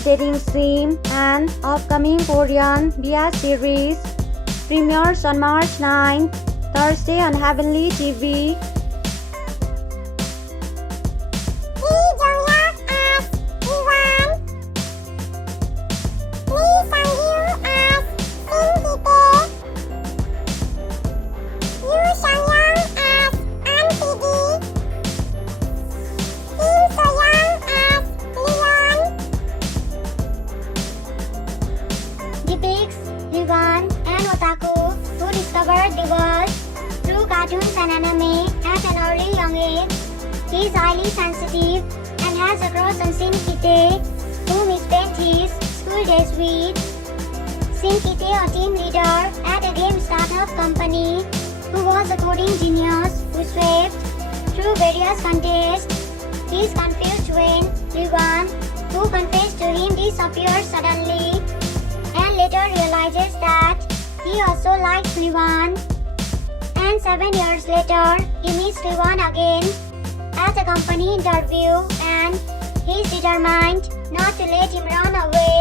dating sim, an upcoming Korean BS series, premieres on March 9, Thursday on Heavenly TV. Depicts Lewan, an otaku who discovered the world through cartoons and anime at an early young age. He is highly sensitive and has a crush on Shin Kite, whom he spent his school days with. Shin Kite, a team leader at a game startup company, who was a coding genius who swept through various contests. He is confused when Lewan, who confessed to him, disappears suddenly, and later realizes that he also likes Lewan. And 7 years later, he meets Lewan again at a company interview, and he is determined not to let him run away.